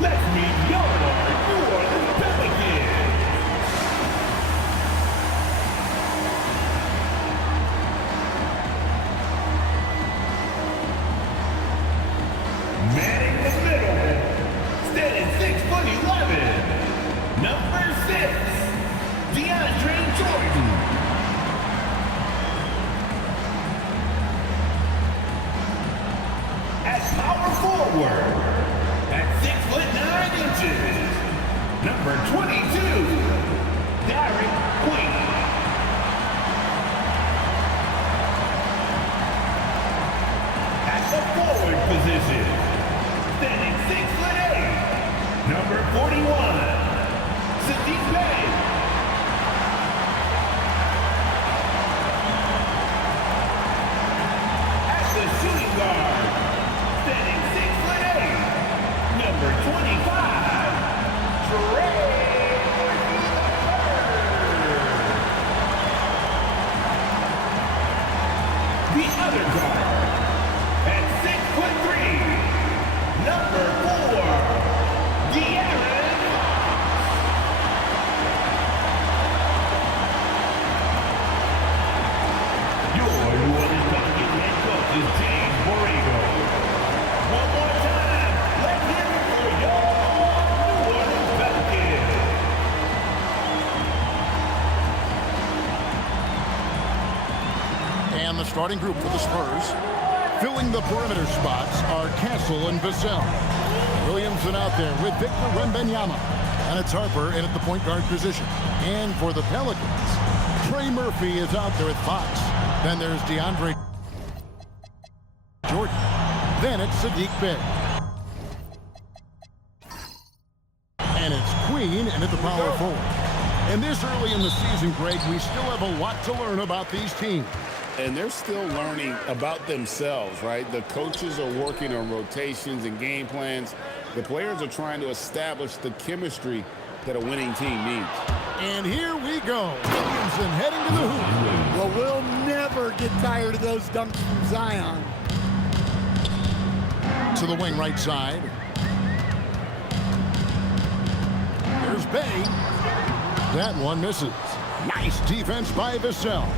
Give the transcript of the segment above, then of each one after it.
Let's meet your New Orleans Pelicans. Manning the middle, standing 6'11", number 6, DeAndre Jordan. At power forward, at 6'9", number 22, Derek Queen. At the forward position, standing 6'8", number 41, Sadiq Bey. At the shooting guard, standing 6'8", number 25, Trey Burke. The other guard, at 6'3", number 4, De'Aaron Fox. Your New Orleans Pelicans head coach is James Borrego. One more time, let's hear it for your New Orleans Pelicans. And the starting group for the Spurs, filling the perimeter spots, are Castle and Vassell. Williamson out there with Victor Wembanyama. And it's Harper in at the point guard position. And for the Pelicans, Trey Murphy is out there at Fox. Then there's DeAndre Jordan. Then it's Sadiq Bey. And it's Queen in at the power forward. And this early in the season, Greg, we still have a lot to learn about these teams. And they're still learning about themselves, right? The coaches are working on rotations and game plans. The players are trying to establish the chemistry that a winning team needs. And here we go. Williamson heading to the hoop. Well, we'll never get tired of those dunks from Zion. To the wing right side. There's Bey. That one misses. Nice defense by Vassell.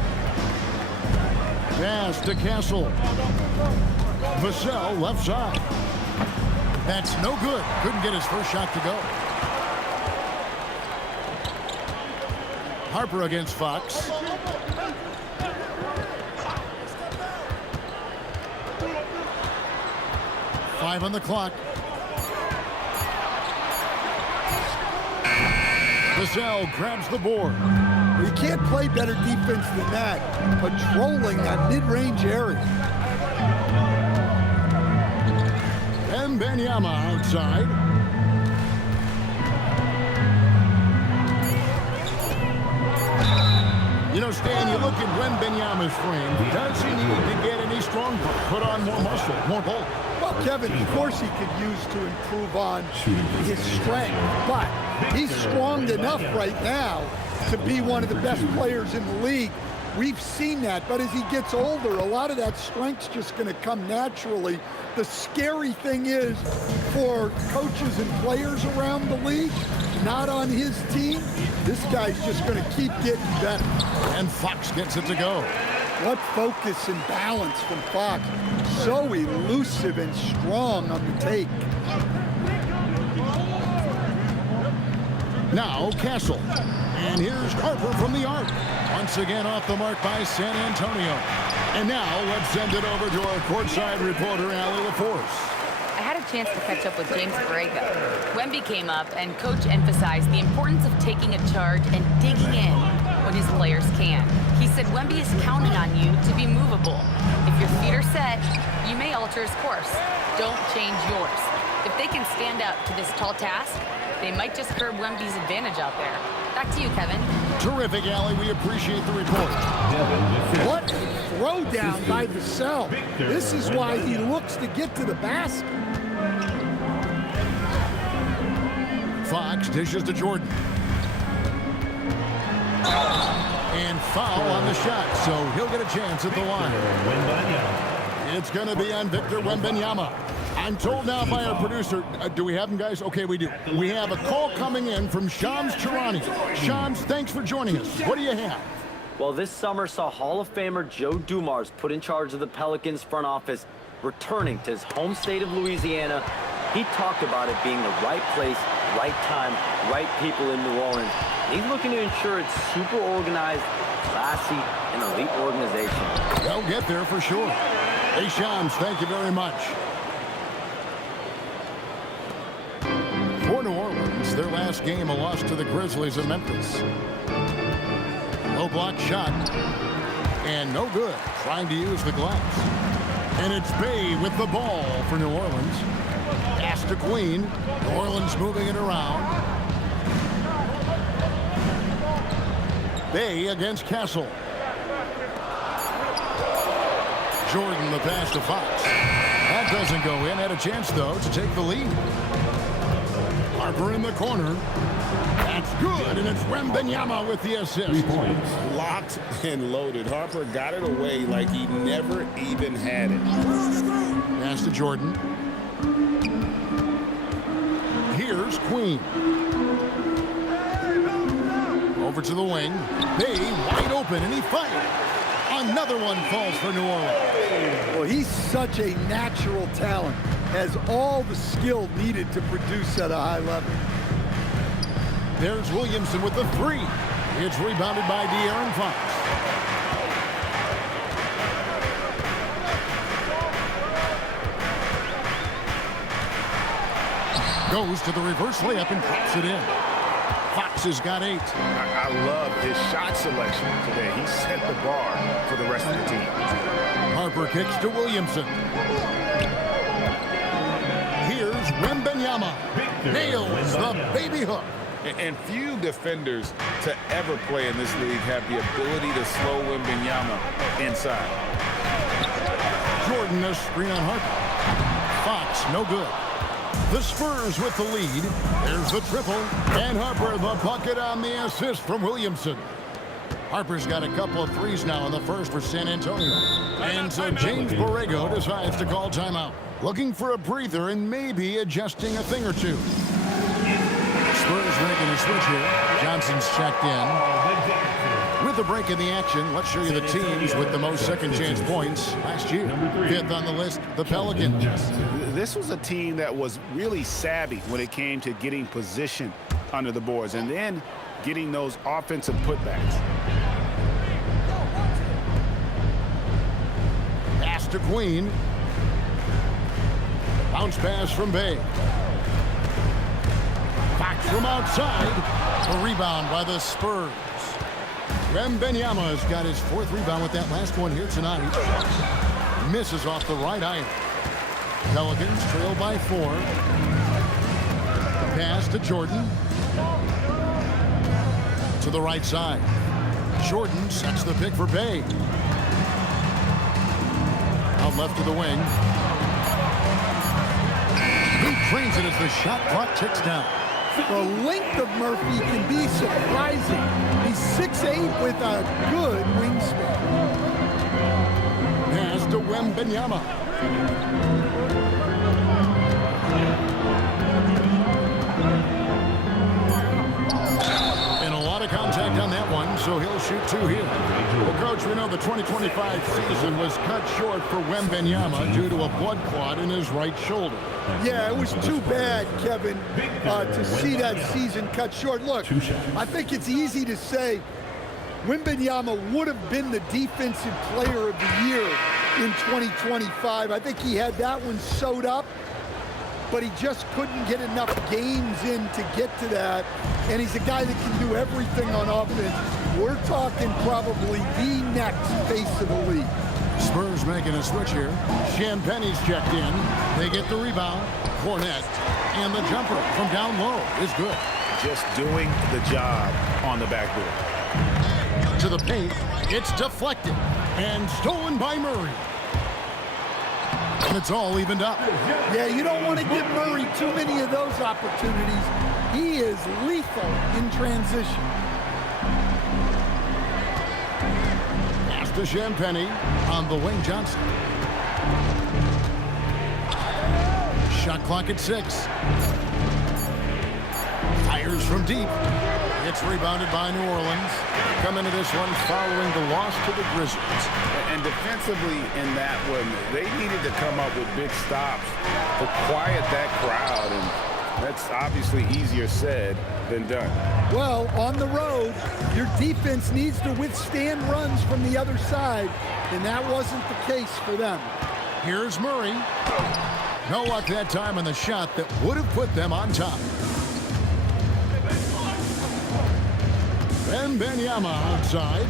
Pass to Castle. Vassell left side. That's no good. Couldn't get his first shot to go. Harper against Fox. Five on the clock. Vassell grabs the board. You can't play better defense than that, patrolling that mid-range area. Wembanyama outside. You know, Stan, you look at Wembanyama's frame. Does he need to get any stronger? Put on more muscle, more bulk? Well, Kevin, of course he could use to improve on his strength, but he's strong enough right now to be one of the best players in the league. We've seen that, but as he gets older, a lot of that strength's just going to come naturally. The scary thing is for coaches and players around the league, not on his team, this guy's just going to keep getting better. And Fox gets it to go. What focus and balance from Fox. So elusive and strong on the take. Now Castle. And here's Harper from the arc. Once again off the mark by San Antonio. And now let's send it over to our courtside reporter, Allie LaForce. I had a chance to catch up with James Borrego. Wemby came up and Coach emphasized the importance of taking a charge and digging in when his players can. He said Wemby is counting on you to be movable. If your feet are set, you may alter his course. Don't change yours. If they can stand up to this tall task, they might just curb Wemby's advantage out there. Back to you, Kevin. Terrific, Allie. We appreciate the report. What a throwdown by Vassell. This is why he looks to get to the basket. Fox dishes to Jordan. And foul on the shot, so he'll get a chance at the line. It's going to be on Victor Wembanyama. I'm told now by our producer, do we have him, guys? Okay, we do. We have a call coming in from Shams Charania. Shams, thanks for joining us. What do you have? Well, this summer saw Hall of Famer Joe Dumars put in charge of the Pelicans front office, returning to his home state of Louisiana. He talked about it being the right place, right time, right people in New Orleans. He's looking to ensure it's super organized, classy, and elite organization. They'll get there for sure. Hey, Shams, thank you very much. For New Orleans, their last game, a loss to the Grizzlies of Memphis. Low block shot, and no good, trying to use the glass. And it's Bay with the ball for New Orleans. Pass to Queen. New Orleans moving it around. Bay against Castle. Jordan the pass to Fox. That doesn't go in. Had a chance, though, to take the lead. Harper in the corner. That's good, and it's Wembanyama with the assist. 3 points. Locked and loaded. Harper got it away like he never even had it. Pass to Jordan. Here's Queen. Over to the wing. Bay wide open, and he fired. Another one falls for New Orleans. Well, he's such a natural talent. Has all the skill needed to produce at a high level. There's Williamson with the three. It's rebounded by De'Aaron Fox. Goes to the reverse layup and pops it in. Fox has got 8. I love his shot selection today. He set the bar for the rest of the team. Harper kicks to Williamson. Here's Wembanyama. Nails the baby hook. And few defenders to ever play in this league have the ability to slow Wembanyama inside. Jordan a screen on Harper. Fox, no good. The Spurs with the lead. There's the triple. And Harper the bucket on the assist from Williamson. Harper's got a couple of threes now in the first for San Antonio. And so James Borrego decides to call timeout. Looking for a breather and maybe adjusting a thing or two. Spurs making a switch here. Johnson's checked in. With a break in the action, let's show you the teams with the most second chance points last year. 5th on the list, the Pelicans. This was a team that was really savvy when it came to getting position under the boards and then getting those offensive putbacks. Pass to Queen. Bounce pass from Bay. Fox from outside. A rebound by the Spurs. Wembanyama has got his 4th rebound with that last one here tonight. Misses off the right iron. Pelicans trail by 4. Pass to Jordan. To the right side. Jordan sets the pick for Bay. Out left to the wing. He trains it as the shot clock ticks down. The length of Murphy can be surprising. He's 6'8" with a good wingspan. Pass to Wembanyama. And a lot of contact on that one, so he'll shoot 2 here. Well, Coach, we know the 2025 season was cut short for Wembanyama due to a blood clot in his right shoulder. Yeah, it was too bad, Kevin, to see that season cut short. Look, I think it's easy to say Wembanyama would have been the defensive player of the year in 2025. I think he had that one sewed up, but he just couldn't get enough games in to get to that. And he's a guy that can do everything on offense. We're talking probably the next face of the league. Spurs making a switch here. Champagne's checked in. They get the rebound. Cornette. And the jumper from down low is good. Just doing the job on the backboard. To the paint. It's deflected. And stolen by Murray. And it's all evened up. Yeah, you don't want to give Murray too many of those opportunities. He is lethal in transition. Pass to Champagne on the wing. Johnson. Shot clock at 6. Fires from deep. It's rebounded by New Orleans. Come into this one following the loss to the Grizzlies. And defensively in that one, they needed to come up with big stops to quiet that crowd, and that's obviously easier said than done. Well, on the road, your defense needs to withstand runs from the other side, and that wasn't the case for them. Here's Murray. No luck that time on the shot that would have put them on top. Wembanyama outside.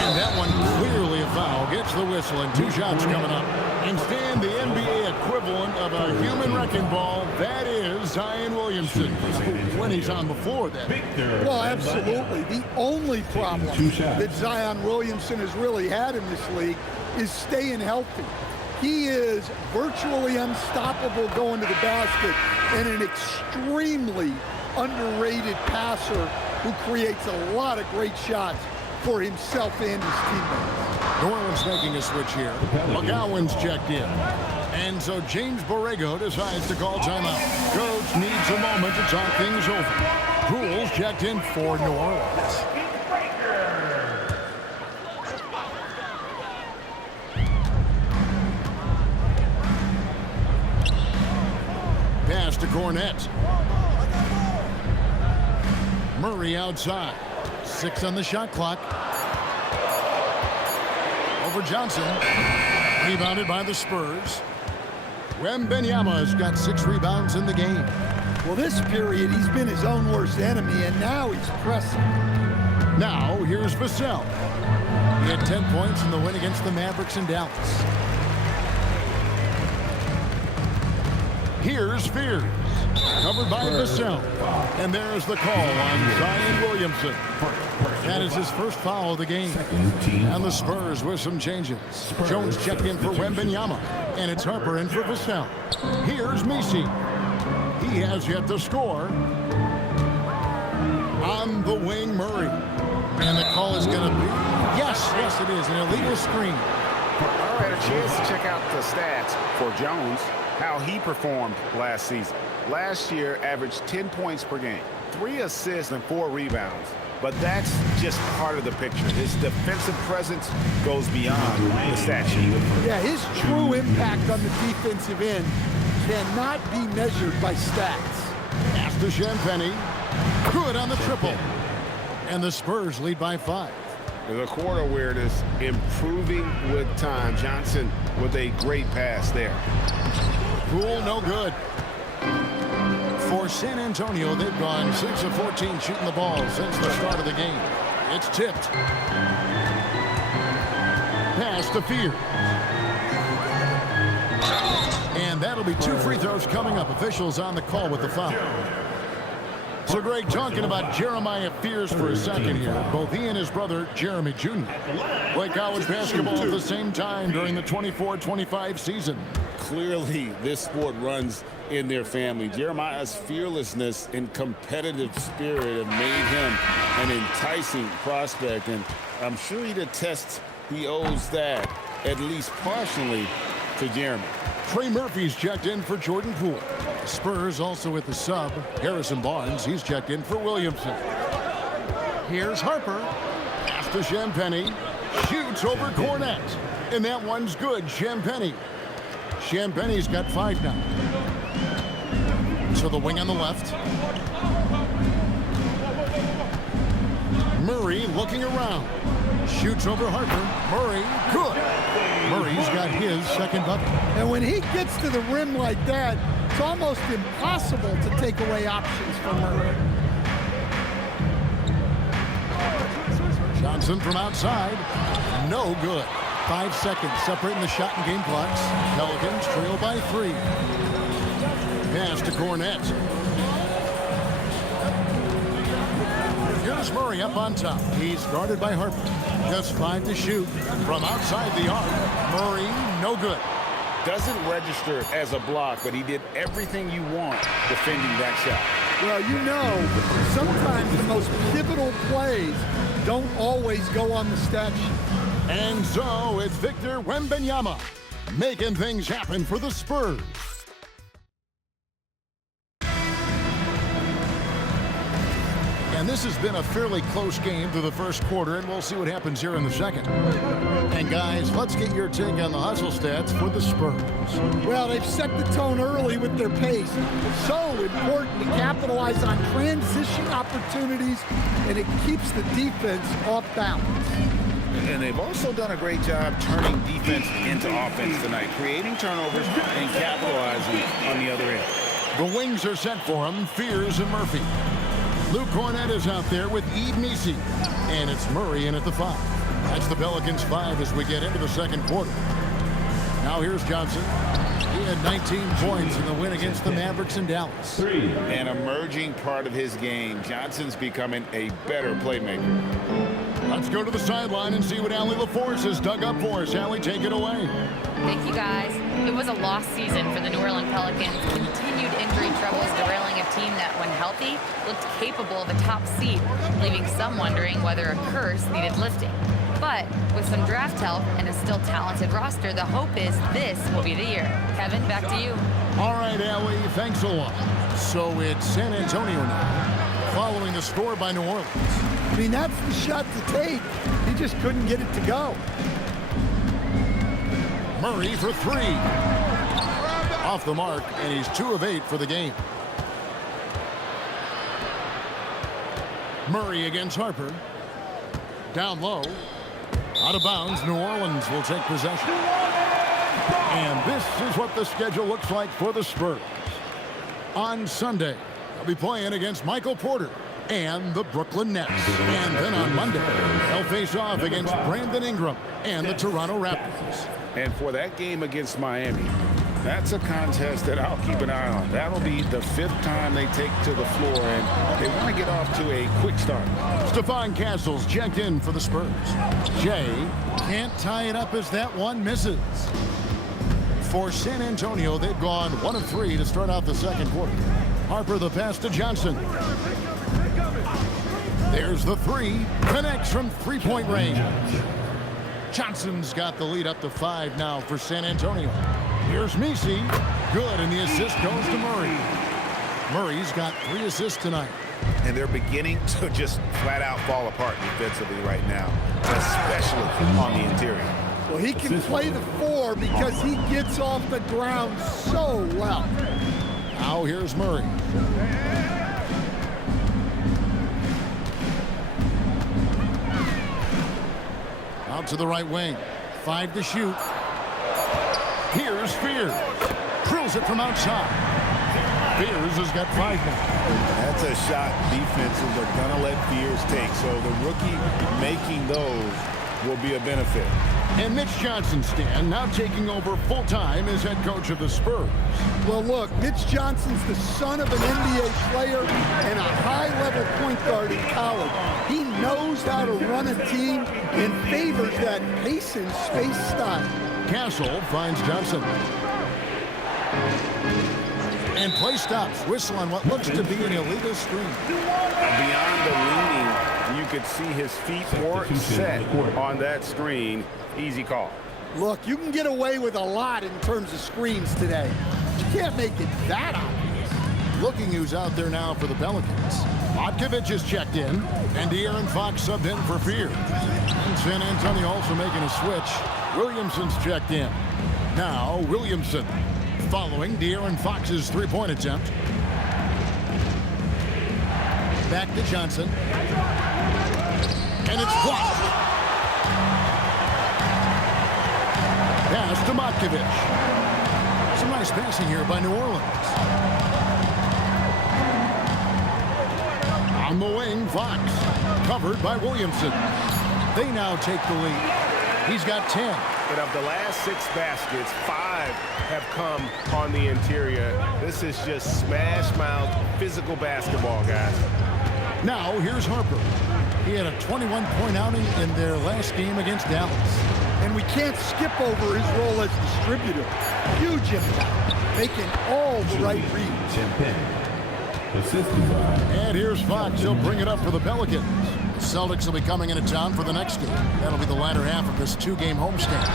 And that one clearly a foul. Gets the whistle, and 2 shots coming up. Instead, the NBA equivalent of a human wrecking ball, that is Zion Williamson. When he's on the floor, then. Well, absolutely. The only problem that Zion Williamson has really had in this league is staying healthy. He is virtually unstoppable going to the basket and an extremely underrated passer who creates a lot of great shots for himself and his teammates. New Orleans making a switch here. McGowan's checked in. And so James Borrego decides to call timeout. Coach needs a moment to talk things over. Poole's checked in for New Orleans. Pass to Cornette. Murray outside. 6 on the shot clock. Over Johnson. Rebounded by the Spurs. Wembanyama's got 6 rebounds in the game. Well, this period, he's been his own worst enemy, and now he's pressing. Now, here's Vassell. He had 10 points in the win against the Mavericks in Dallas. Here's Spears. Covered by Vassell. And there's the call on Zion Williamson. That is his first foul of the game. And the Spurs with some changes. Jones checked in for Wembanyama. And it's Harper in for Vassell. Here's Messi. He has yet to score. On the wing, Murray. And the call is going to be, yes, it is, an illegal screen. All right, a chance to check out the stats for Jones, how he performed last season. Last year, averaged 10 points per game, 3 assists and 4 rebounds. But that's just part of the picture. His defensive presence goes beyond the stat sheet. Yeah, his true impact on the defensive end cannot be measured by stats. Pass to Champagnie. Good on the triple. And the Spurs lead by 5. The court awareness improving with time. Johnson with a great pass there. Poole, no good. For San Antonio, they've gone 6 of 14 shooting the ball since the start of the game. It's tipped. Pass to Fear. And that'll be 2 free throws coming up. Officials on the call with the foul. So, Greg, talking about Jeremiah Fears for a second here. Both he and his brother, Jeremy Jr., play college basketball at the same time during the 24-25 season. Clearly, this sport runs in their family. Jeremiah's fearlessness and competitive spirit have made him an enticing prospect, and I'm sure he'd attest he owes that, at least partially, to Jeremy. Trey Murphy's checked in for Jordan Poole. Spurs also with the sub, Harrison Barnes. He's checked in for Williamson. Here's Harper. Pass to Champagnie. Shoots over Cornette. And that one's good. Champagnie. Champagnie's got 5 now. So the wing on the left. Murray looking around. Shoots over Harper. Murray, good. Murray's got his second bucket. And when he gets to the rim like that, it's almost impossible to take away options from Murray. Johnson from outside. No good. 5 seconds separating the shot and game clocks. Pelicans trail by 3. Pass to Cornette. Here's Murray up on top. He's guarded by Harper. Just 5 to shoot from outside the arc. Murray, no good. Doesn't register as a block, but he did everything you want defending that shot. Well, you know, sometimes the most pivotal plays don't always go on the stat sheet. And so it's Victor Wembanyama making things happen for the Spurs. this has been a fairly close game through the first quarter, and we'll see what happens here in the second. And guys, let's get your take on the hustle stats for the Spurs. Well, they've set the tone early with their pace. So important to capitalize on transition opportunities, and it keeps the defense off balance. And they've also done a great job turning defense into offense tonight, creating turnovers and capitalizing on the other end. The wings are set for him, Fears and Murphy. Luke Cornett is out there with Ede Misi. And it's Murray in at the 5. That's the Pelicans 5 as we get into the second quarter. Now here's Johnson. He had 19 points in the win against the Mavericks in Dallas. An emerging part of his game. Johnson's becoming a better playmaker. Let's go to the sideline and see what Allie LaForce has dug up for us. Allie, take it away. Thank you, guys. It was a lost season for the New Orleans Pelicans. Continued injury troubles derailing a team that, when healthy, looked capable of a top seed, leaving some wondering whether a curse needed lifting. But with some draft help and a still talented roster, the hope is this will be the year. Kevin, back to you. All right, Allie, thanks a lot. So it's San Antonio now, following the score by New Orleans. I mean, that's the shot to take. He just couldn't get it to go. Murray for 3. Off the mark, and he's 2 of 8 for the game. Murray against Harper. Down low. Out of bounds, New Orleans will take possession. And this is what the schedule looks like for the Spurs. On Sunday, they'll be playing against Michael Porter and the Brooklyn Nets. And then on Monday, they'll face off against Brandon Ingram and the Toronto Raptors. And for that game against Miami, that's a contest that I'll keep an eye on. That'll be the 5th time they take to the floor, and they want to get off to a quick start. Stephon Castle's checked in for the Spurs. Jay can't tie it up as that one misses. For San Antonio, they've gone 1 of 3 to start out the second quarter. Harper the pass to Johnson. There's the 3. Connects from 3-point range. Johnson's got the lead up to 5 now for San Antonio. Here's Misi. Good, and the assist goes to Murray. Murray's got 3 assists tonight. And they're beginning to just flat out fall apart defensively right now, especially on the interior. Well, he can play the 4 because he gets off the ground so well. Now here's Murray. Out to the right wing. 5 to shoot. Here's Fears. Drills it from outside. Fears has got 5 now. That's a shot defenses are going to let Fears take. So the rookie making those will be a benefit. And Mitch Johnson, Stan, now taking over full-time as head coach of the Spurs. Well, look, Mitch Johnson's the son of an NBA player and a high-level point guard in college. He knows how to run a team and favors that pace and space style. Castle finds Johnson. And play stops. Whistle on what looks to be an illegal screen. Beyond the leaning, you could see his feet more set on that screen. Easy call. Look, you can get away with a lot in terms of screens today. You can't make it that obvious. Looking who's out there now for the Pelicans. Matkovic is checked in, and De'Aaron Fox subbed in for Fears. And San Antonio also making a switch. Williamson's checked in. Now Williamson following De'Aaron Fox's 3-point attempt. Back to Johnson. And it's blocked. Pass to Matkovic. Some nice passing here by New Orleans. On the wing, Fox. Covered by Williamson. They now take the lead. He's got 10. But of the last 6 baskets, 5 have come on the interior. This is just smash-mouth physical basketball, guys. Now here's Harper. He had a 21-point outing in their last game against Dallas. And we can't skip over his role as distributor. Huge impact, making all the right reads. And here's Fox. He'll bring it up for the Pelicans. The Celtics will be coming into town for the next game. That'll be the latter half of this 2-game homestand.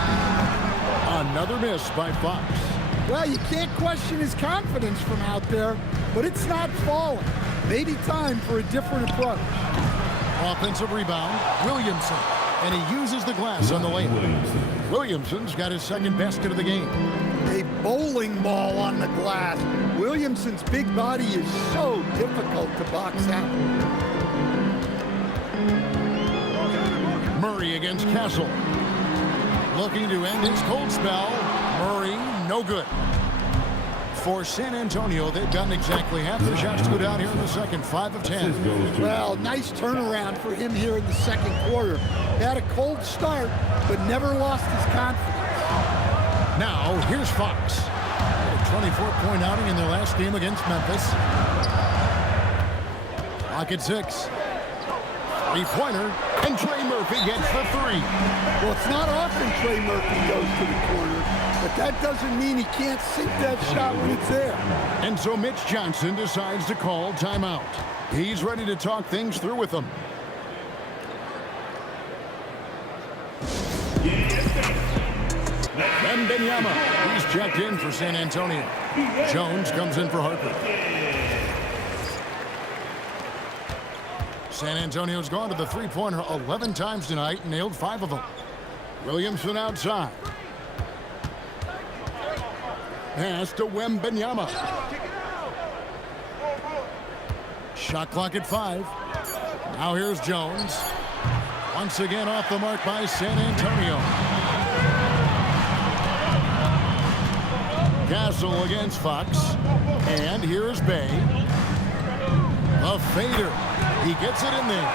Another miss by Fox. Well, you can't question his confidence from out there, but it's not falling. Maybe time for a different approach. Offensive rebound, Williamson. And he uses the glass on the layup. Williamson's got his second basket of the game. A bowling ball on the glass. Williamson's big body is so difficult to box out. Murray against Castle. Looking to end his cold spell. Murray, no good. For San Antonio, they've gotten exactly half the shots to go down here in the second, 5 of 10. Well, nice turnaround for him here in the second quarter. He had a cold start, but never lost his confidence. Now, here's Fox. A 24-point outing in their last game against Memphis. Clock at 6. Three-pointer, and Trey Murphy gets the 3. Well, it's not often Trey Murphy goes to the corner, but that doesn't mean he can't sink that shot when it's there. And so Mitch Johnson decides to call timeout. He's ready to talk things through with them. Wembanyama, he's checked in for San Antonio. Jones comes in for Harper. San Antonio's gone to the three-pointer 11 times tonight and nailed 5 of them. Williamson outside. Pass to Wembanyama. Shot clock at 5. Now here's Jones. Once again off the mark by San Antonio. Castle against Fox. And here's Bay. A fader. He gets it in there.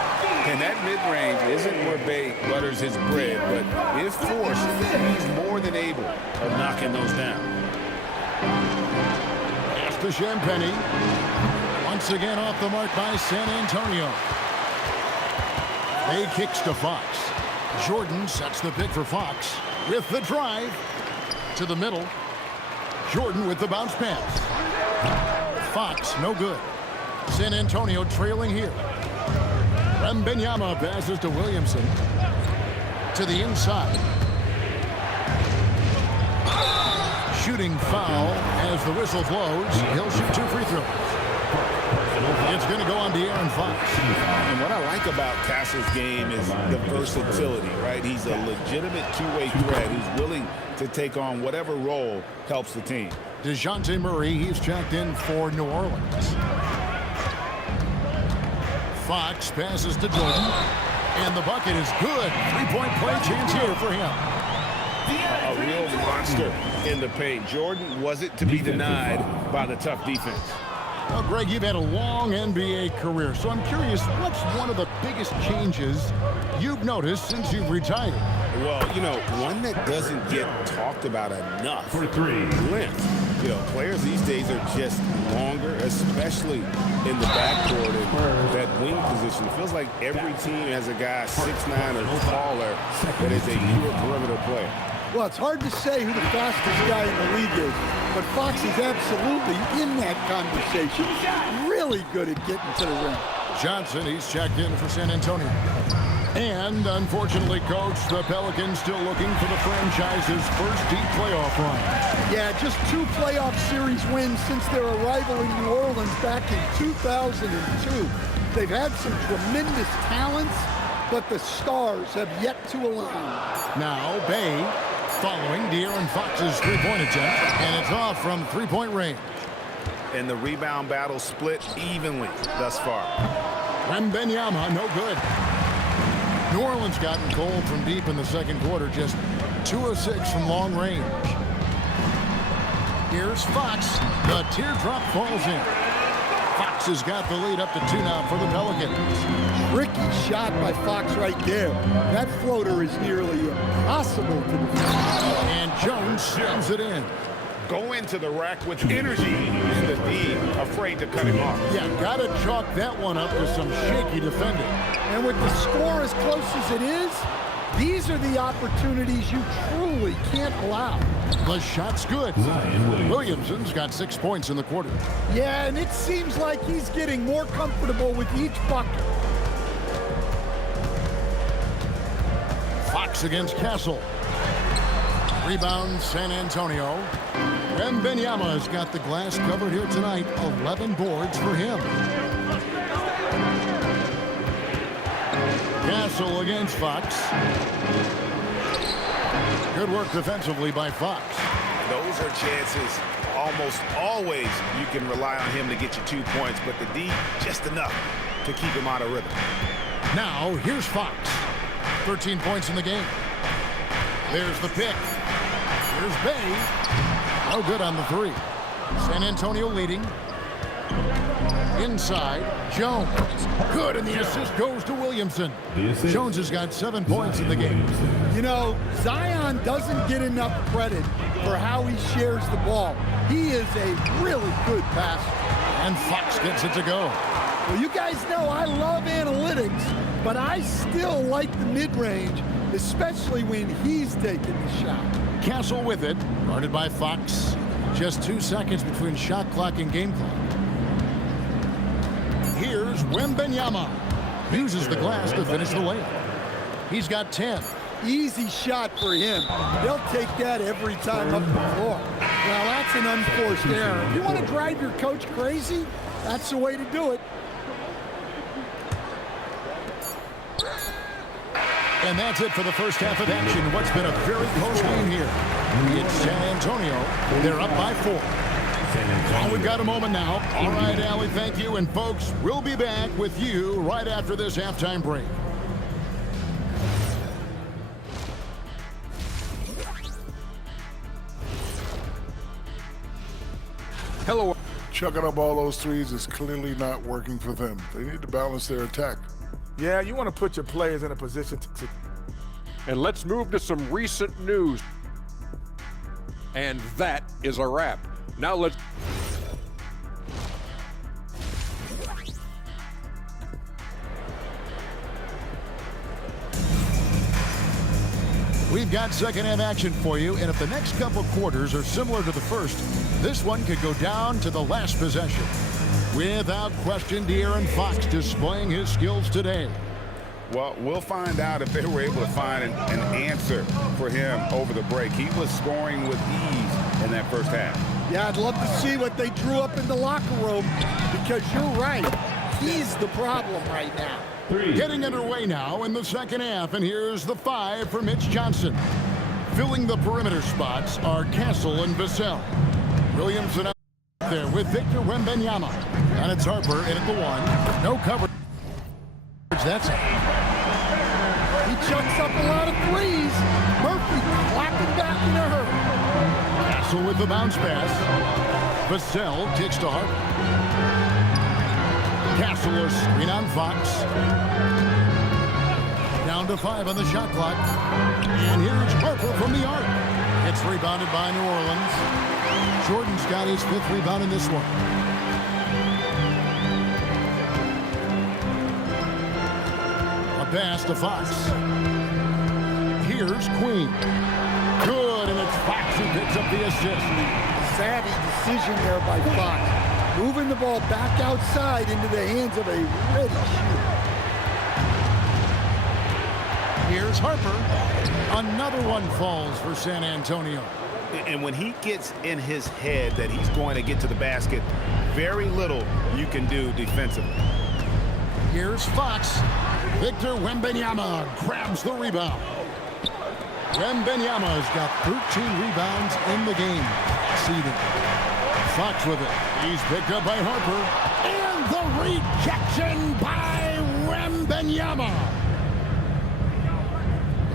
And that mid-range isn't where Bay butters his bread, but if forced, he's more than able of knocking those down. Pass to Champagny. Once again off the mark by San Antonio. Bay kicks to Fox. Jordan sets the pick for Fox with the drive to the middle. Jordan with the bounce pass. Fox, no good. San Antonio trailing here. Wembanyama passes to Williamson. To the inside. Shooting foul as the whistle blows. He'll shoot 2 free throws. It's going to go on De'Aaron Fox. And what I like about Castle's game is the versatility, right? He's a legitimate two-way threat who's willing to take on whatever role helps the team. DeJounte Murray, he's checked in for New Orleans. Fox passes to Jordan, and the bucket is good. Three-point play chance here for him. A real monster in the paint. Jordan wasn't to be denied by the tough defense. Well, Greg, you've had a long NBA career, so I'm curious, what's one of the biggest changes you've noticed since you've retired? Well, you know, one that doesn't get talked about enough. For 3. Length. You know, players these days are just longer, especially in the backcourt and that wing position. It feels like every team has a guy 6'9" or taller that is a pure perimeter player. Well, it's hard to say who the fastest guy in the league is, but Fox is absolutely in that conversation. Really good at getting to the rim. Johnson, he's checked in for San Antonio. And unfortunately, Coach, the Pelicans still looking for the franchise's first deep playoff run. Yeah, just 2 playoff series wins since their arrival in New Orleans back in 2002. They've had some tremendous talents, but the stars have yet to align. Now, Bay following De'Aaron Fox's three-point attempt, and it's off from three-point range. And the rebound battle split evenly thus far. Wembanyama, no good. New Orleans gotten cold from deep in the second quarter, just 2 of 6 from long range. Here's Fox. The teardrop falls in. Fox has got the lead up to 2 now for the Pelicans. Tricky shot by Fox right there. That floater is nearly impossible to defend. And Jones slams it in. Go into the rack with energy and the D afraid to cut him off. Yeah, gotta chalk that one up with some shaky defending. And with the score as close as it is, these are the opportunities you truly can't allow. The shot's good. Williamson's got 6 points in the quarter. Yeah, and it seems like he's getting more comfortable with each bucket. Fox against Castle. Rebound, San Antonio. Wembanyama has got the glass covered here tonight. 11 boards for him. Castle against Fox. Good work defensively by Fox. Those are chances almost always you can rely on him to get you 2 points, but the D just enough to keep him out of rhythm. Now here's Fox. 13 points in the game. There's the pick. Here's Bay. No good on the three. San Antonio leading. Inside, Jones. Good, and the assist goes to Williamson. Jones has got 7 points in the game. You know, Zion doesn't get enough credit for how he shares the ball. He is a really good passer. And Fox gets it to go. Well, you guys know I love analytics, but I still like the mid-range, especially when he's taking the shot. Castle with it, guarded by Fox. Just 2 seconds between shot clock and game clock. Here's Wembanyama. Uses the glass to finish the layup. He's got 10. Easy shot for him. They'll take that every time up the floor. Well, that's an unforced error. If you want to drive your coach crazy, that's the way to do it. And that's it for the first half of action. What's been a very close game here. It's San Antonio. They're up by 4. Well, we've got a moment now. All right, Allie, thank you. And folks, we'll be back with you right after this halftime break. Hello. Chucking up all those threes is clearly not working for them. They need to balance their attack. Yeah, you want to put your players in a position to... And let's move to some recent news. And that is a wrap. Now let's... We've got second half action for you, and if the next couple quarters are similar to the first, this one could go down to the last possession. Without question, De'Aaron Fox displaying his skills today. Well, we'll find out if they were able to find an answer for him over the break. He was scoring with ease in that first half. Yeah, I'd love to see what they drew up in the locker room, because you're right. He's the problem right now. Getting underway now in the second half, and here's the 5 for Mitch Johnson. Filling the perimeter spots are Castle and Vassell. Williamson out there with Victor Wembanyama. And it's Harper in at the 1. No coverage. That's it. He chucks up a lot of threes. Murphy clapping back in a hurry. Castle with the bounce pass. Vassell kicks to Harper. Castle a screen on Fox. Down to 5 on the shot clock. And here's Harper from the arc. It's rebounded by New Orleans. Jordan's got his 5th rebound in this one. A pass to Fox. Here's Queen. Good, and it's Fox who picks up the assist. Savvy decision there by Fox. Moving the ball back outside into the hands of a ready shooter. Here's Harper. Another one falls for San Antonio. And when he gets in his head that he's going to get to the basket, very little you can do defensively. Here's Fox. Victor Wembanyama grabs the rebound. Wembanyama's got 13 rebounds in the game. Seeding. Fox with it. He's picked up by Harper. And the rejection by Wembanyama.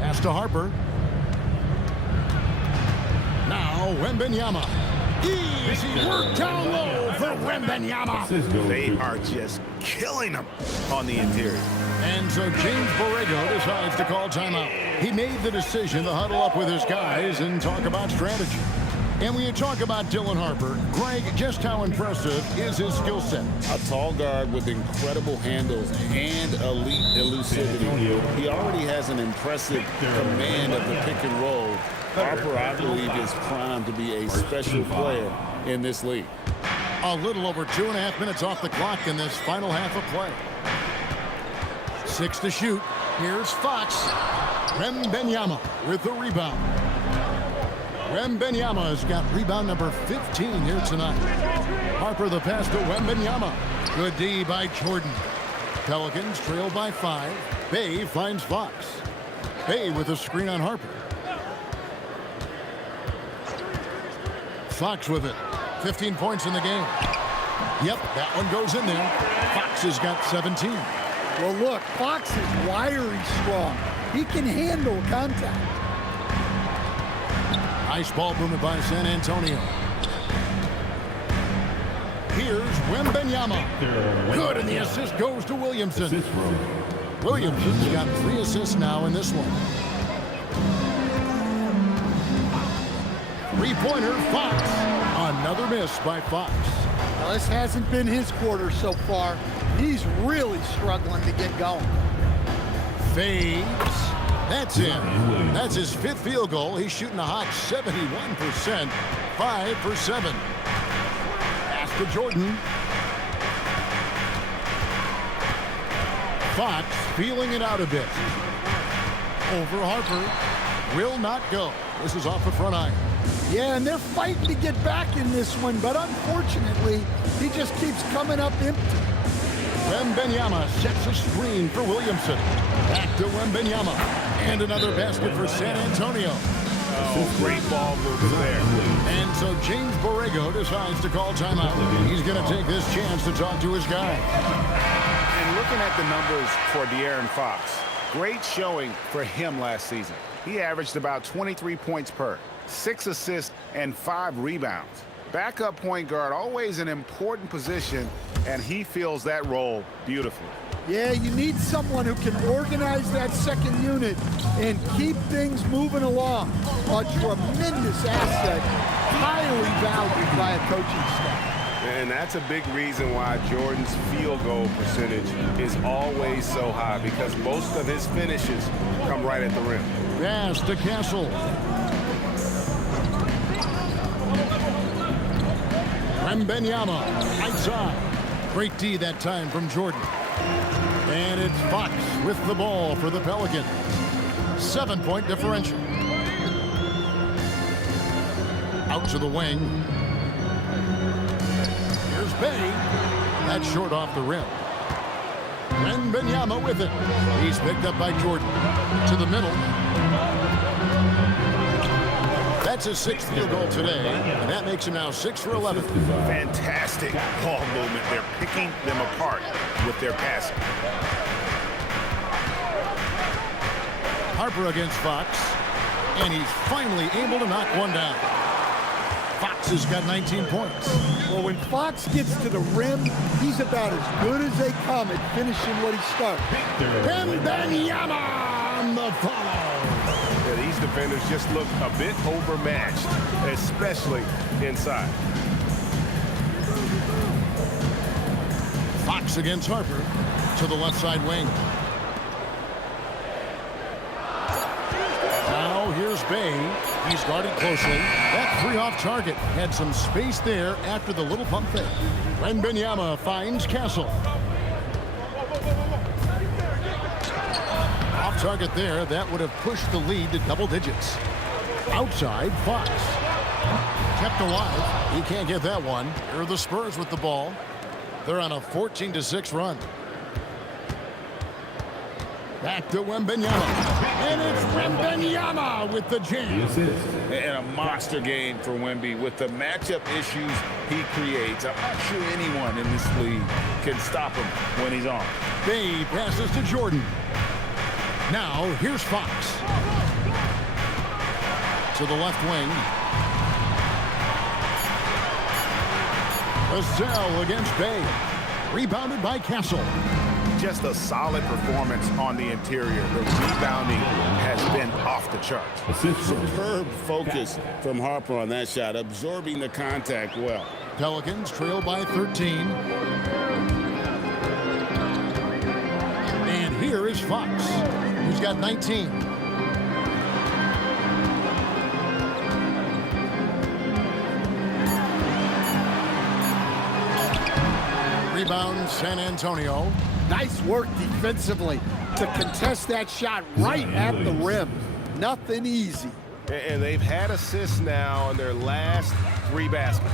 Pass to Harper. Now Wembanyama. Easy work down low for Wembanyama. They are just killing him on the interior. And so James Borrego decides to call timeout. He made the decision to huddle up with his guys and talk about strategy. And when you talk about Dylan Harper, Greg, just how impressive is his skill set? A tall guard with incredible handles and elite elusivity. He already has an impressive command of the pick and roll. Harper, I believe, is primed to be a special player in this league. A little over 2.5 minutes off the clock in this final half of play. 6 to shoot. Here's Fox. Wembanyama with the rebound. Wembanyama's got rebound number 15 here tonight. Harper the pass to Wembanyama. Good D by Jordan. Pelicans trail by 5. Bay finds Fox. Bay with a screen on Harper. Fox with it. 15 points in the game. Yep, that one goes in there. Fox has got 17. Well, look, Fox is wiry strong. He can handle contact. Nice ball movement by San Antonio. Here's Wembanyama. Good, and the assist goes to Williamson. Williamson's got 3 assists now in this one. 3-pointer, Fox. Another miss by Fox. Well, this hasn't been his quarter so far. He's really struggling to get going. Fades. That's in. That's his 5th field goal. He's shooting a hot 71%. 5 for 7. Pass to Jordan. Fox feeling it out a bit. Over Harper. Will not go. This is off the front iron. Yeah, and they're fighting to get back in this one, but unfortunately, he just keeps coming up empty. Wembanyama sets a screen for Williamson. Back to Wembanyama. And another basket for San Antonio. Oh, great ball movement there. And so James Borrego decides to call timeout. He's going to take this chance to talk to his guy. And looking at the numbers for De'Aaron Fox, great showing for him last season. He averaged about 23 points per, 6 assists, and 5 rebounds. Backup point guard, always an important position, and he fills that role beautifully. Yeah, you need someone who can organize that second unit and keep things moving along. A tremendous asset, highly valued by a coaching staff. And that's a big reason why Jordan's field goal percentage is always so high, because most of his finishes come right at the rim. Pass to Castle. Wembanyama, outside. Great D that time from Jordan. And it's Fox with the ball for the Pelicans. 7-point differential. Out to the wing. Here's Bay. That's short off the rim. Wembanyama with it. He's picked up by Jordan. To the middle. That's his 6th field goal today, and that makes him now 6 for 11. Fantastic ball movement. They're picking them apart with their passing. Harper against Fox, and he's finally able to knock one down. Fox has got 19 points. Well, when Fox gets to the rim, he's about as good as they come at finishing what he starts. Wembanyama on the follow. Yeah, these defenders just look a bit overmatched, especially inside. Fox against Harper to the left side wing. Now here's Bay. He's guarded closely. That 3 off target had some space there after the little pump fake. Wembanyama finds Castle. Off target there. That would have pushed the lead to double digits. Outside, Fox. Kept alive. He can't get that one. Here are the Spurs with the ball. They're on a 14-6 run. Back to Wembanyama. And it's Wembanyama with the jam. And a monster game for Wemby with the matchup issues he creates. I'm not sure anyone in this league can stop him when he's on. Bay passes to Jordan. Now here's Fox. To the left wing. Vassell against Bay. Rebounded by Castle. Just a solid performance on the interior. The rebounding has been off the charts. Superb focus from Harper on that shot, absorbing the contact well. Pelicans trail by 13. And here is Fox, who's got 19. Rebound, San Antonio. Nice work defensively to contest that shot right at the rim. Nothing easy. And they've had assists now on their last 3 baskets.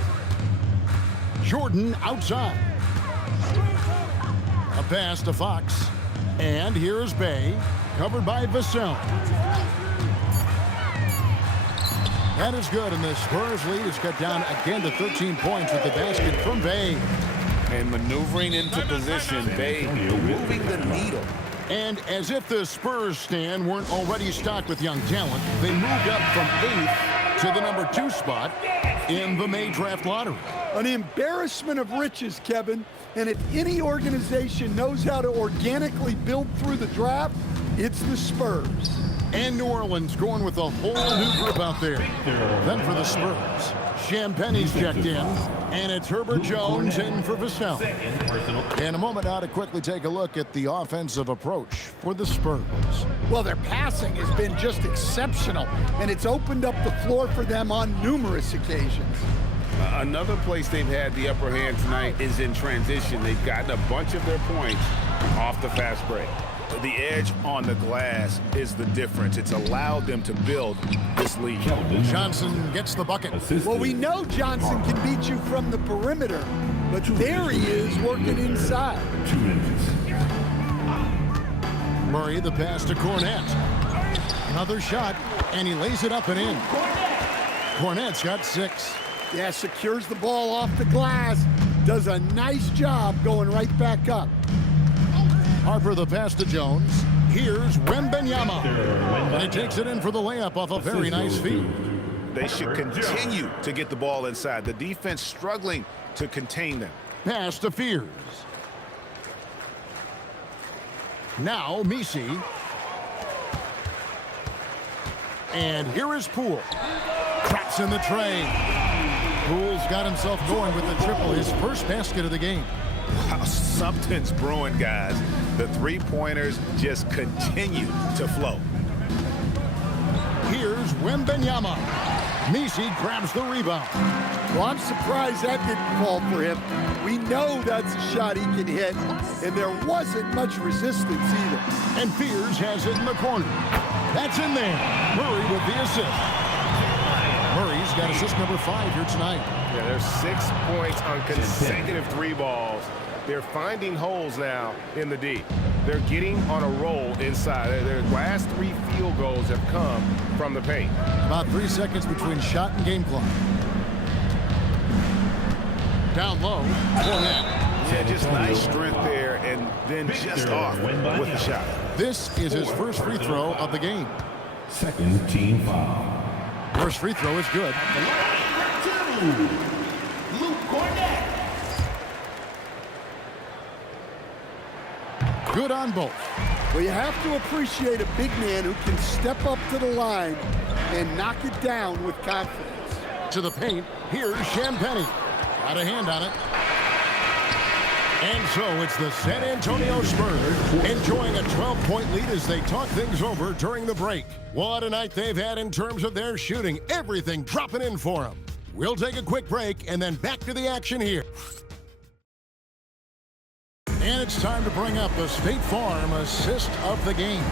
Jordan outside. A pass to Fox. And here's Bay, covered by Vassell. That is good, and the Spurs lead is cut down again to 13 points with the basket from Bay. And maneuvering into position, Bay moving the needle. And as if the Spurs stand weren't already stocked with young talent, they moved up from 8th to the number 2 spot in the May draft lottery. An embarrassment of riches, Kevin. And if any organization knows how to organically build through the draft, it's the Spurs. And New Orleans going with a whole new group out there. Then for the Spurs, Champagne's checked in, and it's Herbert Jones in for Vassell. In a moment now to quickly take a look at the offensive approach for the Spurs. Well, their passing has been just exceptional, and it's opened up the floor for them on numerous occasions. Another place they've had the upper hand tonight is in transition. They've gotten a bunch of their points off the fast break. The edge on the glass is the difference. It's allowed them to build this lead. Johnson gets the bucket. Well, we know Johnson can beat you from the perimeter, but there he is working inside. Murray, the pass to Cornette. Another shot, and he lays it up and in. Cornette's got 6. Yeah, secures the ball off the glass. Does a nice job going right back up. Harper, the pass to Jones. Here's Wembanyama. And he takes it in for the layup off a very nice feed. They should continue to get the ball inside. The defense struggling to contain them. Pass to Fears. Now Misi. And here is Poole. Traps in the tray. Poole's got himself going with the triple, his first basket of the game. Wow, something's brewing, guys. The three-pointers just continue to flow. Here's Wembanyama. Misi grabs the rebound. Well, I'm surprised that didn't fall for him. We know that's a shot he can hit, and there wasn't much resistance either. And Fears has it in the corner. That's in there. Murray with the assist. Murray's got assist number 5 here tonight. Yeah, there's 6 points on consecutive 3 balls. They're finding holes now in the D. They're getting on a roll inside. Their last 3 field goals have come from the paint. About 3 seconds between shot and game clock. Down low, Cornette. Yeah, just nice strength there, and then just off with the shot. This is his first free throw of the game. Second team foul. First free throw is good. Luke Cornette. Good on both. Well, you have to appreciate a big man who can step up to the line and knock it down with confidence. To the paint, here's Champagnie. Got a hand on it. And so it's the San Antonio Spurs enjoying a 12-point lead as they talk things over during the break. What a night they've had in terms of their shooting. Everything dropping in for them. We'll take a quick break and then back to the action here. And it's time to bring up the State Farm assist of the game.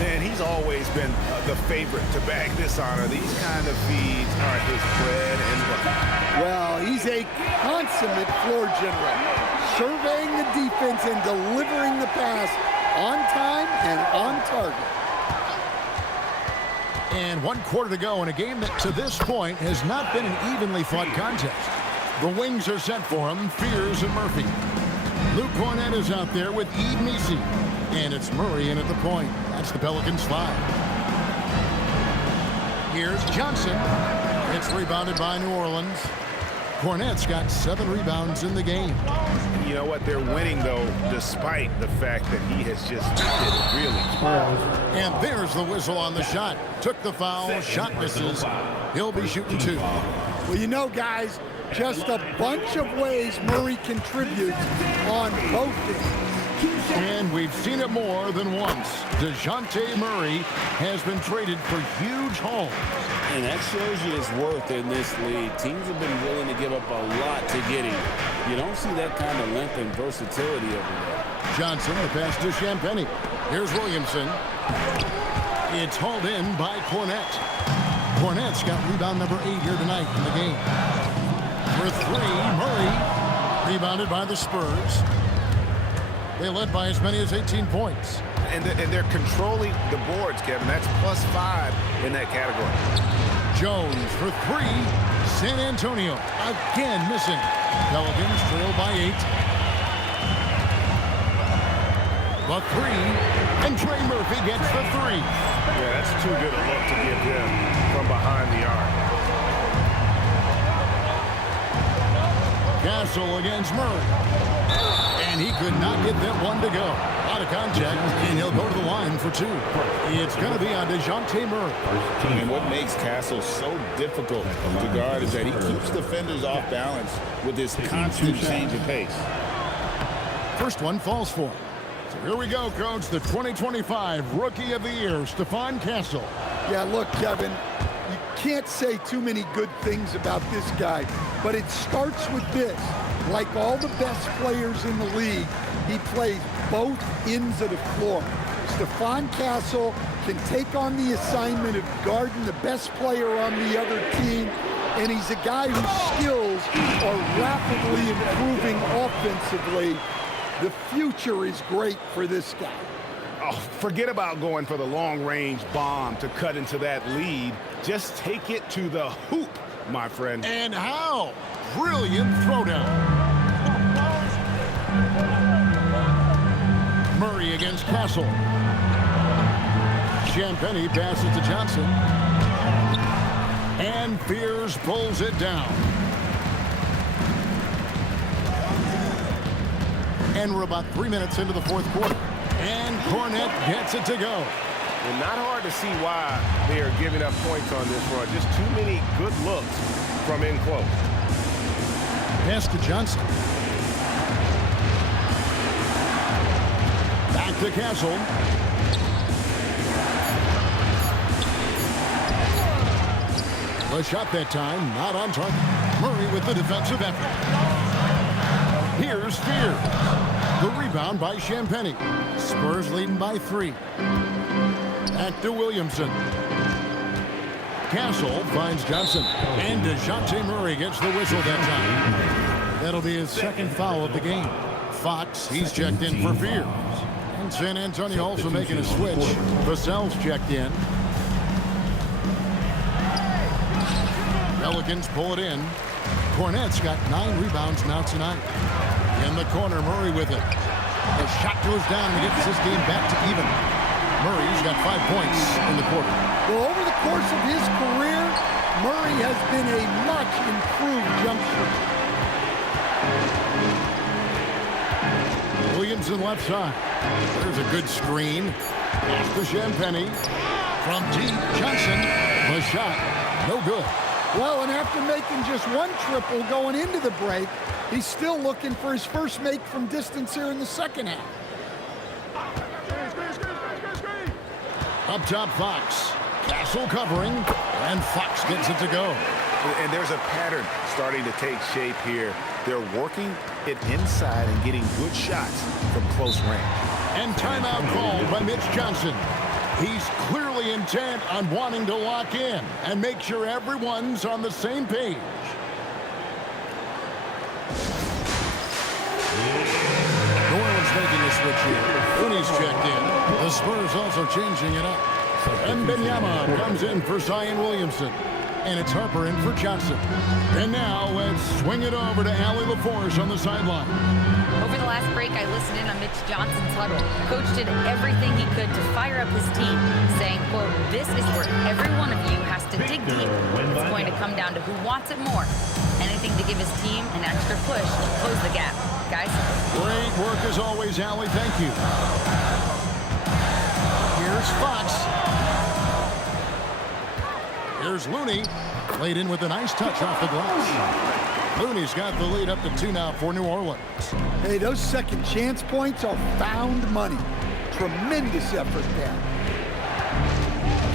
And he's always been the favorite to bag this honor. These kind of feeds are his bread and butter. Well, he's a consummate floor general, surveying the defense and delivering the pass on time and on target. And 1 quarter to go in a game that to this point has not been an evenly fought contest. The wings are set for him, Fears and Murphy. Luke Cornette is out there with Ed Misi. And it's Murray in at the point. That's the Pelicans slide. Here's Johnson. It's rebounded by New Orleans. Cornette's got 7 rebounds in the game. You know what? They're winning, though, despite the fact that he has just been really poor. And there's the whistle on the shot. Took the foul. Shot misses. He'll be shooting 2. Well, you know, guys, just a bunch of ways Murray contributes on both ends. And we've seen it more than once. DeJounte Murray has been traded for huge hauls. And that shows you his worth in this league. Teams have been willing to give up a lot to get him. You don't see that kind of length and versatility over there. Johnson, the pass to Champagnie. Here's Williamson. It's hauled in by Cornette. Cornette's got rebound number 8 here tonight in the game. For 3, Murray. Rebounded by the Spurs. They led by as many as 18 points. And they're controlling the boards, Kevin. That's +5 in that category. Jones for 3. San Antonio again missing. Pelicans trail by 8. The 3. And Trey Murphy gets the 3. Yeah, that's too good a look to give him from behind the arc. Castle against Murray. And he could not get that one to go. Out of contact, and he'll go to the line for 2. It's going to be on DeJounte Murray. And what makes Castle so difficult to guard is that he keeps defenders off balance with this constant change of pace. First one falls for him. So here we go, Coach. The 2025 Rookie of the Year, Stephon Castle. Yeah, look, Kevin, you can't say too many good things about this guy, but it starts with this. Like all the best players in the league, he plays both ends of the floor. Stephon Castle can take on the assignment of guarding the best player on the other team, and he's a guy whose skills are rapidly improving offensively. The future is great for this guy. Oh, forget about going for the long-range bomb to cut into that lead. Just take it to the hoop, my friend. And how? Brilliant throwdown. Murray against Castle. Champagnie passes to Johnson. And Fears pulls it down. And we're about 3 minutes into the fourth quarter. And Cornette gets it to go. And not hard to see why they are giving up points on this run. Just too many good looks from in close. Pass to Johnson. Back to Castle. The shot that time, not on target. Murray with the defensive effort. Here's Fear. The rebound by Champagnie. Spurs leading by 3. Back to Williamson. Castle finds Johnson. And DeJounte Murray gets the whistle that time. That'll be his second foul of the game. Fox, he's checked in for Fears. And San Antonio also making a switch. Vassell's checked in. Pelicans pull it in. Cornette's got 9 rebounds now tonight. In the corner, Murray with it. The shot goes down and gets this game back to even. Murray's got 5 points in the quarter. Well, over the course of his career, Murray has been a much improved jump shooter. Williamson left side. There's a good screen. Pass to Champagnie. From deep, Johnson. The shot, no good. Well, and after making just 1 triple going into the break, he's still looking for his first make from distance here in the second half. Up top, Fox. Castle covering, and Fox gets it to go. And there's a pattern starting to take shape here. They're working it inside and getting good shots from close range. And timeout called by Mitch Johnson. He's clearly intent on wanting to lock in and make sure everyone's on the same page. New Orleans making a switch here. Looney's checked in. The Spurs also changing it up. And Benyama comes in for Zion Williamson. And it's Harper in for Johnson. And now let's swing it over to Allie LaForce on the sideline. Over the last break, I listened in on Mitch Johnson's huddle. Coach did everything he could to fire up his team, saying, quote, "This is where every one of you has to dig deep. It's going to come down to who wants it more. Anything to give his team an extra push to close the gap. Guys." Great work as always, Allie. Thank you. Here's Fox. Here's Looney. Played in with a nice touch off the glass. Looney's got the lead up to 2 now for New Orleans. Hey, those second chance points are found money. Tremendous effort there.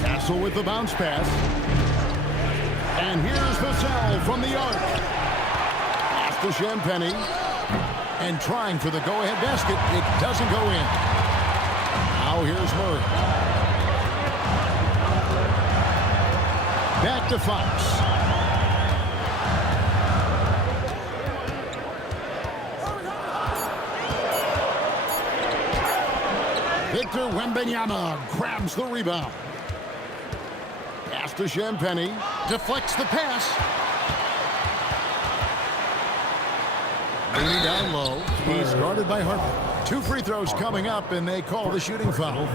Castle with the bounce pass. And here's Vassell from the arc. Pass to Champagnie. And trying for the go-ahead basket. It doesn't go in. Now here's Murray. Back to Fox. Victor Wembanyama grabs the rebound. Pass to Champagny. Deflects the pass. Leaning down low. He's guarded by Harper. 2 free throws coming up, and they call the shooting foul.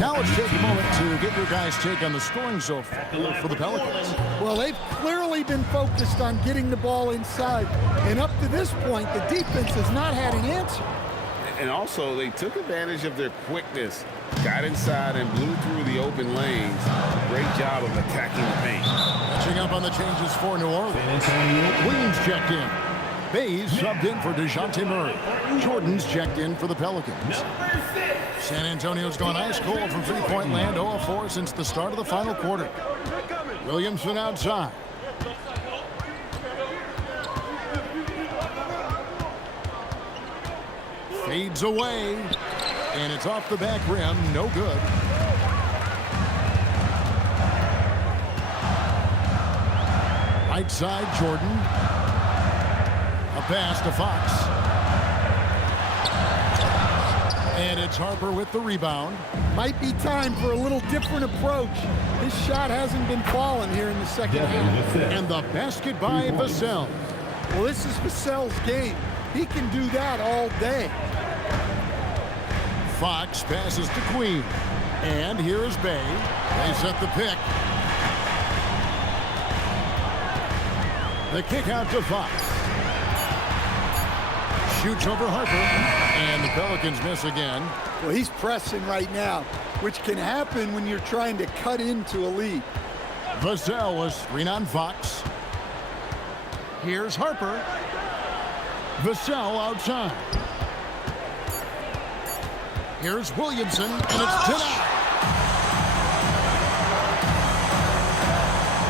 Now let's take a moment to get your guys' take on the scoring so far for the Pelicans. Well, they've clearly been focused on getting the ball inside. And up to this point, the defense has not had an answer. And also, they took advantage of their quickness, got inside and blew through the open lanes. Great job of attacking the paint. Catching up on the changes for New Orleans. Williams checked in. Bays subbed in for DeJounte Murray. Jordan's checked in for the Pelicans. San Antonio's gone ice cold from three-point land, 0 of 4 since the start of the final quarter. Williamson outside. Fades away, and it's off the back rim, no good. Right side, Jordan. A pass to Fox. And it's Harper with the rebound. Might be time for a little different approach. His shot hasn't been falling here in the second half. And the basket by Vassell. Well, this is Vassell's game. He can do that all day. Fox passes to Queen. And here is Bay. They set the pick. The kick out to Fox. Shoots over Harper. And the Pelicans miss again. Well, he's pressing right now, which can happen when you're trying to cut into a lead. Vassell was screen on Fox. Here's Harper. Vassell outside. Here's Williamson, and it's denied.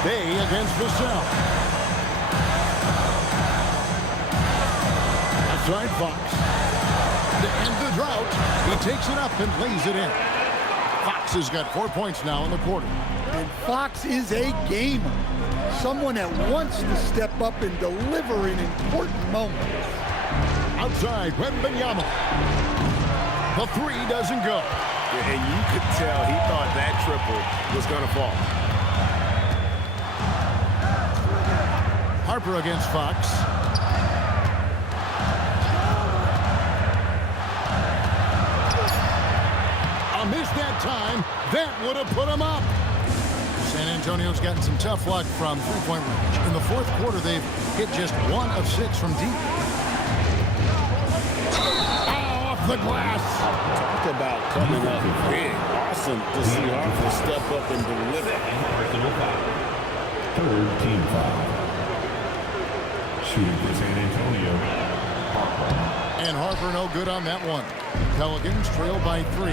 Bay against Vassell. Outside Fox. To end the drought, he takes it up and lays it in. Fox has got 4 points now in the quarter. And Fox is a gamer. Someone that wants to step up and deliver in important moments. Outside, Wembanyama. The three doesn't go. And you could tell he thought that triple was going to fall. Harper against Fox. A miss that time. That would have put him up. San Antonio's gotten some tough luck from three-point range. In the fourth quarter, they've hit just 1 of 6 from deep. Off the glass. Talk about coming up big. Awesome to see Harper step up and deliver. Third team foul. Shooting for San Antonio. And Harper no good on that one. Pelicans trail by 3.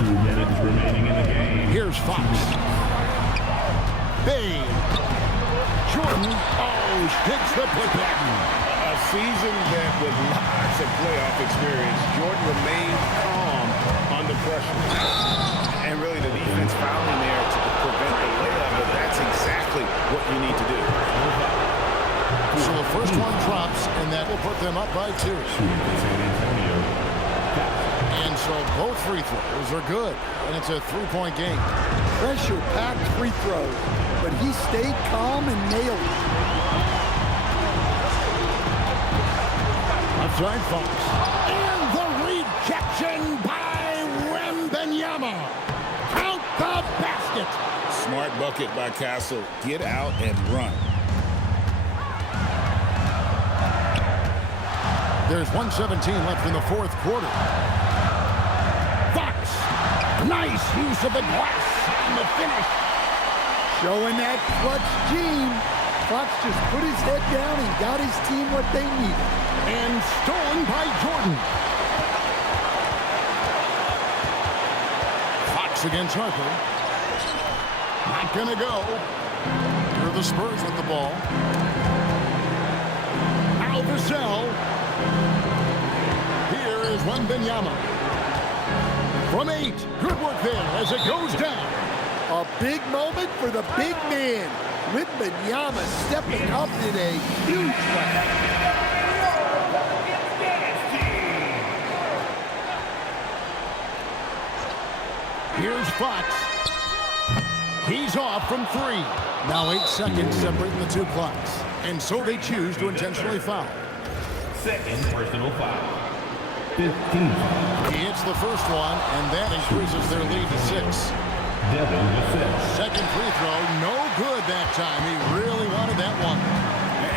2 minutes remaining in the game. Here's Fox. Bay. Jordan. Oh, takes the putback. A season that with lots of playoff experience, Jordan remained calm under pressure. And really the defense fouled him there to prevent the layup, but that's exactly what you need to do. So the first one drops, and that will put them up by 2. Shooting for San Antonio. And so both free throws are good, and it's a 3-point game. Pressure-packed free throws, but he stayed calm and nailed it. Outside Fox. And the rejection by Wembanyama. Count the basket. Smart bucket by Castle. Get out and run. There's 1:17 left in the fourth quarter. Fox. Nice use of the glass and the finish. Showing that clutch gene. Fox just put his head down and got his team what they needed. And stolen by Jordan. Fox against Harper. Not gonna go. Here are the Spurs with the ball. Al Vassell. Here is Wembanyama. From 8. Good work there as it goes down. A big moment for the big man. Wembanyama stepping up in a huge way. Here's Fox. He's off from 3. Now 8 seconds separating the two clocks. And so they choose to intentionally foul. Second personal foul. 15. He hits the first one, and that increases their lead to 6. Devin with 6. Second free throw, no good that time. He really wanted that one.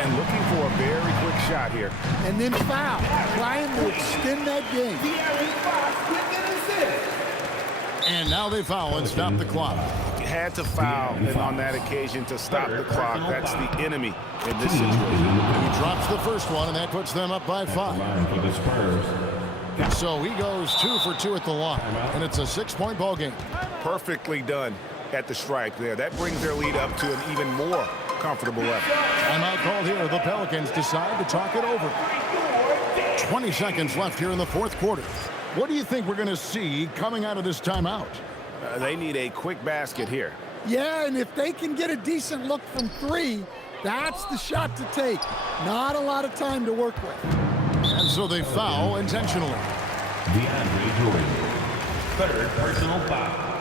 And looking for a very quick shot here. And then foul, trying to extend that game. And now they foul and stop the clock. You had to foul and on that occasion to stop the clock. That's the enemy in this situation. He drops the first one, and that puts them up by 5. Line for the Spurs. So he goes 2 for 2 at the line, and it's a 6-point ball game. Perfectly done at the stripe there. That brings their lead up to an even more comfortable level. Timeout called here. The Pelicans decide to talk it over. 20 seconds left here in the fourth quarter. What do you think we're going to see coming out of this timeout? They need a quick basket here. Yeah, and if they can get a decent look from 3, that's the shot to take. Not a lot of time to work with. And so they foul intentionally. DeAndre Jordan. Third personal foul.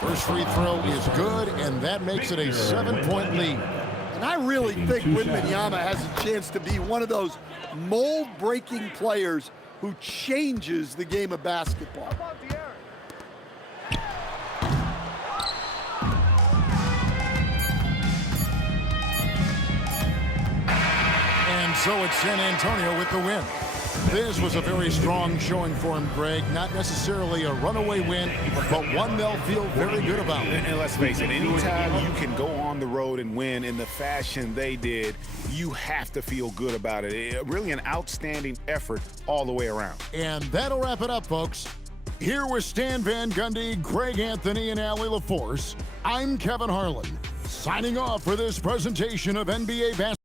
First free throw is good, and that makes it a 7-point lead. And I really think Wembanyama has a chance to be one of those mold-breaking players who changes the game of basketball. And so it's San Antonio with the win. This was a very strong showing for him, Greg. Not necessarily a runaway win, but one they'll feel very good about. And let's face it, anytime you can go on the road and win in the fashion they did, you have to feel good about it. Really an outstanding effort all the way around. And that'll wrap it up, folks. Here with Stan Van Gundy, Greg Anthony, and Allie LaForce, I'm Kevin Harlan, signing off for this presentation of NBA Basketball.